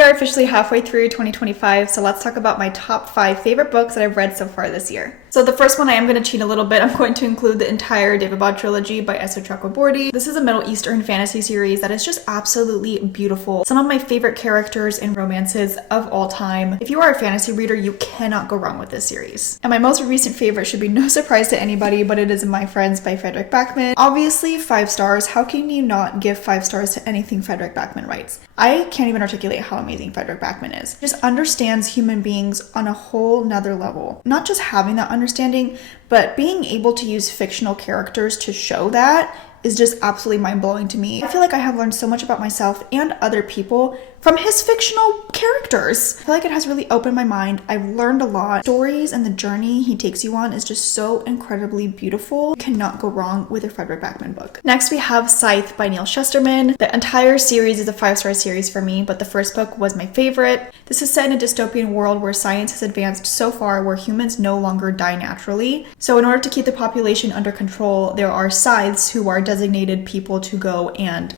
We are officially halfway through 2025, so let's talk about my top 5 favorite books that I've read so far this year. So the first one, I am going to cheat a little bit. I'm going to include the entire Daevabad trilogy by Esther Chakraborty. This is a Middle Eastern fantasy series that is just absolutely beautiful. Some of my favorite characters in romances of all time. If you are a fantasy reader, you cannot go wrong with this series. And my most recent favorite should be no surprise to anybody, but it is My Friends by Frederick Bachman. Obviously 5 stars. How can you not give 5 stars to anything Frederick Bachman writes? I can't even articulate how amazing Frederick Bachman is. He just understands human beings on a whole nother level. Not just having that understanding, but being able to use fictional characters to show that is just absolutely mind-blowing to me. I feel like I have learned so much about myself and other people from his fictional characters. I feel like it has really opened my mind. I've learned a lot. Stories and the journey he takes you on is just so incredibly beautiful. You cannot go wrong with a Frederick Bachman book. Next, we have Scythe by Neil Chesterman. The entire series is a 5-star series for me, but the first book was my favorite. This is set in a dystopian world where science has advanced so far where humans no longer die naturally. So in order to keep the population under control, there are scythes who are designated people to go and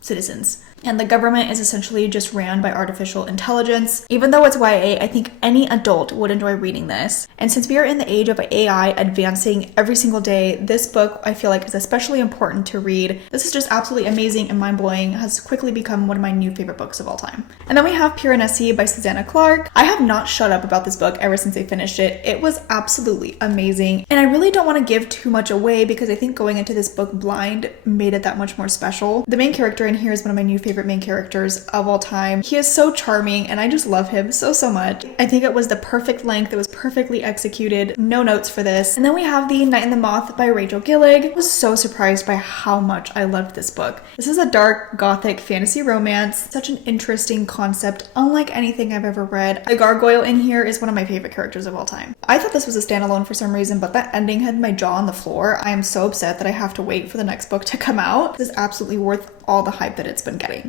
citizens. And the government is essentially just ran by artificial intelligence. Even though it's YA, I think any adult would enjoy reading this. And since we are in the age of AI advancing every single day, this book I feel like is especially important to read. This is just absolutely amazing and mind-blowing, has quickly become one of my new favorite books of all time. And then we have Piranesi by Susanna Clark. I have not shut up about this book ever since I finished it. It was absolutely amazing. And I really don't want to give too much away because I think going into this book blind made it that much more special. The main character in here is one of my new favorite main characters of all time. He is so charming and I just love him so much. I think it was the perfect length. It was perfectly executed. No notes for this. And then we have The Night and the Moth by Rachel Gillig. I was so surprised by how much I loved this book. This is a dark gothic fantasy romance. Such an interesting concept, unlike anything I've ever read. The gargoyle in here is one of my favorite characters of all time. I thought this was a standalone for some reason, but that ending had my jaw on the floor. I am so upset that I have to wait for the next book to come out. This is absolutely worth all the hype that it's been getting.